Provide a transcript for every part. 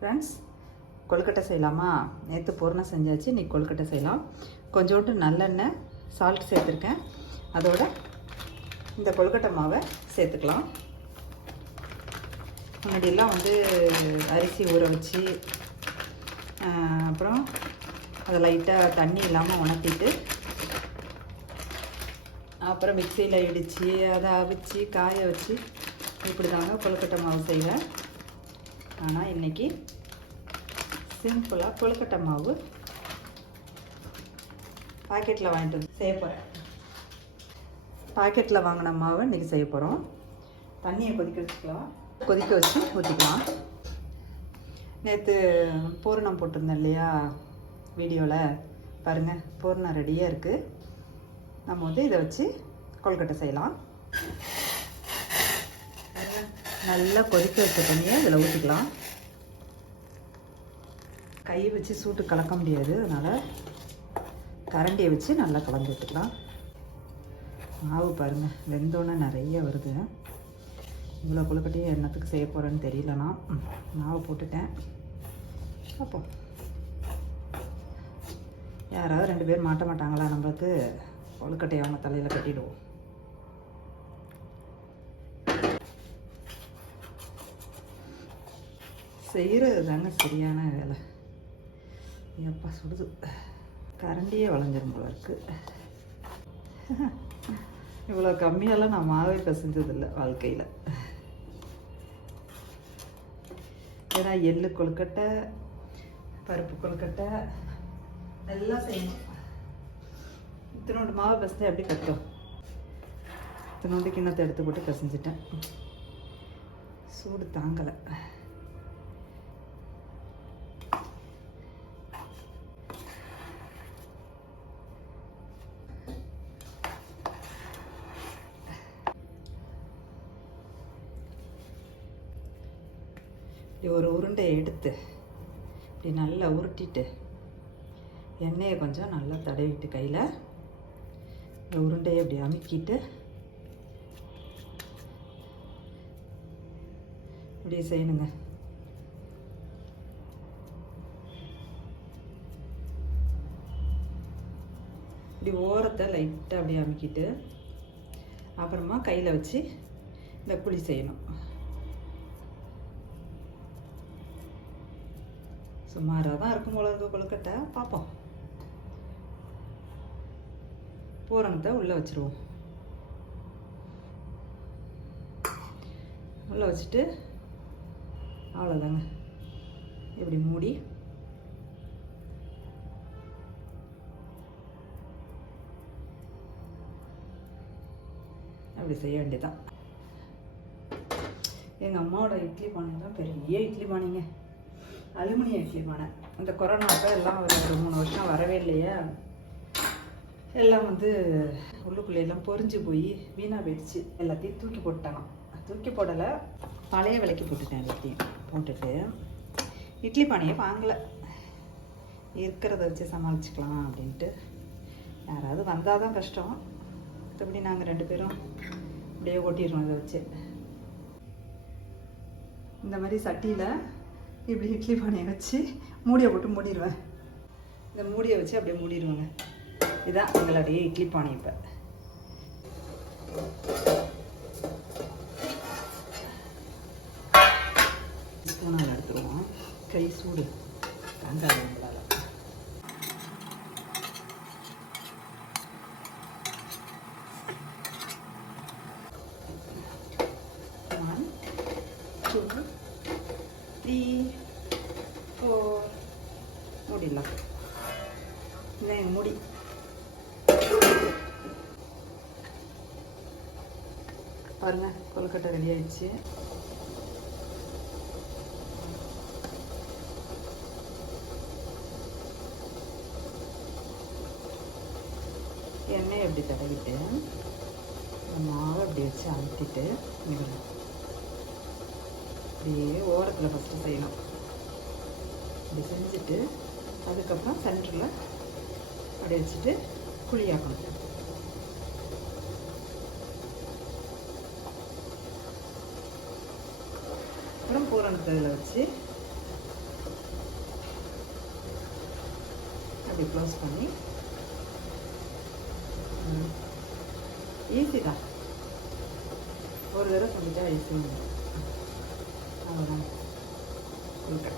Friends கொழுக்கட்டை செய்யலாமா? நேற்று பூர்ணம் செஞ்சாச்சு இன்னைக்கு கொழுக்கட்டை செய்யலாம். கொஞ்சோண்டு நல்லெண்ணெய் சால்ட் சேர்த்துருக்கேன். அதோட இந்த கொழுக்கட்டை மாவை சேர்த்துக்கலாம். முன்னாடியெல்லாம் வந்து அரிசி ஊற வச்சு அப்புறம் அதை லைட்டாக தண்ணி இல்லாமல் உணர்த்திட்டு அப்புறம் மிக்சியில் இடித்து அதை அவிச்சு காய வச்சு இப்படி தாங்க கொழுக்கட்டை மாவு செய்வேன். ஆனால் இன்றைக்கி சிம்பிளாக கொழுக்கட்டை மாவு பாக்கெட்டில் வாங்கிட்டு வந்து செய்ய போகிறேன் பாக்கெட்டில் வாங்கின மாவை இன்றைக்கி செய்ய போகிறோம் தண்ணியை கொதிக்க வச்சுக்கலாம். கொதிக்க வச்சு ஊற்றிக்கலாம் நேற்று பூரணம் போட்டிருந்தேன் இல்லையா வீடியோவில் பாருங்கள் பூரணம் ரெடியாக இருக்குது நம்ம வந்து இதை வச்சு கொழுக்கட்டை செய்யலாம். நல்லா கொதிக்க வச்ச தண்ணியை இதில் ஊற்றிக்கலாம். கை வச்சு சூட்டு கலக்க முடியாது. அதனால் கரண்டியை வச்சு நல்லா கலந்து விட்டுக்கலாம். மாவு பாருங்கள் வெந்தோன்னே நிறைய வருது. இவ்வளோ கொழுக்கட்டையும் என்னத்துக்கு செய்ய போகிறேன்னு தெரியலனா மாவு போட்டுட்டேன். அப்போ யாராவது ரெண்டு பேர் மாட்ட மாட்டாங்களா? நம்மளுக்கு கொழுக்கட்டையை அவங்க தலையில் கட்டிடுவோம். செய்கிறது தாங்க சரியான வேலை. எப்பா சுடுது கரண்டியே வளைஞ்சிரும் போல இருக்குது இவ்வளோ கம்மியெல்லாம் நான் மாவே பிசைஞ்சதில்லை வாழ்க்கையில். ஏன்னா எள்ளு கொழுக்கட்டை பருப்பு கொழுக்கட்டை எல்லாம் செய்யணும். இத்தனோண்டு மாவை பிசைஞ்சா எப்படி கட்டும்? இத்தனோண்டு கிண்ணத்தை எடுத்து போட்டு பசஞ்சிட்டேன். சூடு தாங்கலை. இப்படி ஒரு உருண்டையை எடுத்து இப்படி நல்லா உருட்டிட்டு எண்ணெயை கொஞ்சம் நல்லா தடவிட்டு கையில் இந்த உருண்டையை இப்படி அமுக்கிட்டு இப்படி செய்யணுங்க. இப்படி ஓரத்தை லைட்டாக அப்படியே அமுக்கிட்டு அப்புறமா கையில் வச்சு இந்த குழி செய்யணும். சுமாராக தான் இருக்கும் போல இருக்க கொழுக்கட்டை. பார்ப்போம் பூரணத்தை உள்ளே வச்சுருவோம். உள்ளே வச்சுட்டு அவ்வளோதாங்க இப்படி மூடி. அப்படி செய்ய வேண்டியதான் எங்கள் அம்மாவோட இட்லி பானை தான் பெரிய இட்லி பானைங்க. அலுமினிய இட்லி பானை இந்த கொரோனா அப்போ எல்லாம் ஒரு ஒரு மூணு வருஷம் வரவே இல்லையா. எல்லாம் வந்து உள்ளுக்குள்ளே எல்லாம் பொரிஞ்சு போய் வீணாக போயிடுச்சு. எல்லாத்தையும் தூக்கி போட்டாங்க தூக்கி போடலை பழைய விலைக்கு போட்டுட்டேன் எல்லாத்தையும் போட்டுட்டு. இட்லி பானையை வாங்கலை. இருக்கிறத வச்சு சமாளிச்சுக்கலாம் அப்படின்ட்டு. யாராவது வந்தால் தான் கஷ்டம். மற்றபடி நாங்கள் ரெண்டு பேரும் அப்படியே ஓட்டிடுறோம் இதை வச்சு. இந்த மாதிரி சட்டியில் இப்படி இட்லி பானையை வச்சு மூடியை போட்டு மூடிடுவேன். இந்த மூடியை வச்சு அப்படியே மூடிடுவேங்க. இதுதான் எங்களுடைய இட்லி பானை இப்போ. ஸ்பூனால் எடுத்துருவோம். கை சூடு. தாங்காது நம்மளால் இதான் என் முடி பாருங்க கொழுக்கட்டை ரெடி ஆயிடுச்சு எண்ணெய் எப்படி தடவிட்டு மாவை அப்படி வச்சு அழுத்திட்டு இங்க அப்படியே ஓரத்தில் ஃபஸ்ட்டு செய்யணும். இப்படி செஞ்சுட்டு அதுக்கப்புறம் சென்டரில் 브레지를 굴려갑니다. 그럼 보란 들러지 அப்படி க்ளோஸ் பண்ணி ஈஸி தான் ஒரு தடவை சொல்லிட்டா ஈஸி அவ்வளோதான் கொடுக்குறேன்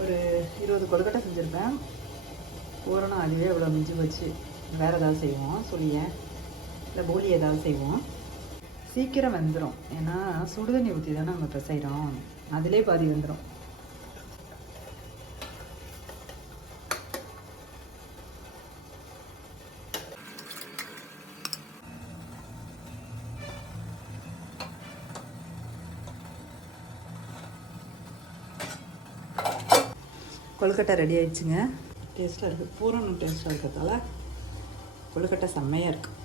ஒரு இருபது கொழுக்கட்டை செஞ்சுருப்பேன். பூரணம் அதுவே இவ்வளோ மிஞ்சி போச்சு. வேறு ஏதாவது செய்வோம். சொல்லியேன் இல்லை போலி ஏதாவது செய்வோம். சீக்கிரம் வெந்துடும் ஏன்னா சுடுதண்ணி ஊற்றி தானே நம்ம இப்போ செய்கிறோம் அதிலே பாதி வந்துடும் கொழுக்கட்டை ரெடி ஆயிடுச்சுங்க. டேஸ்ட்டாக இருக்குது பூரணம் டேஸ்ட்டாக இருக்கிறதால கொழுக்கட்டை செம்மையாக இருக்குது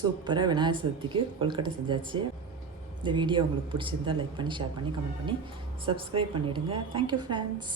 சூப்பராக விநாயகர் சதுர்த்திக்கு கொழுக்கட்டை செஞ்சாச்சு. இந்த வீடியோ உங்களுக்கு பிடிச்சிருந்தா லைக் பண்ணி ஷேர் பண்ணி கமெண்ட் பண்ணி சப்ஸ்கிரைப் பண்ணிவிடுங்க தேங்க்யூ ஃப்ரெண்ட்ஸ்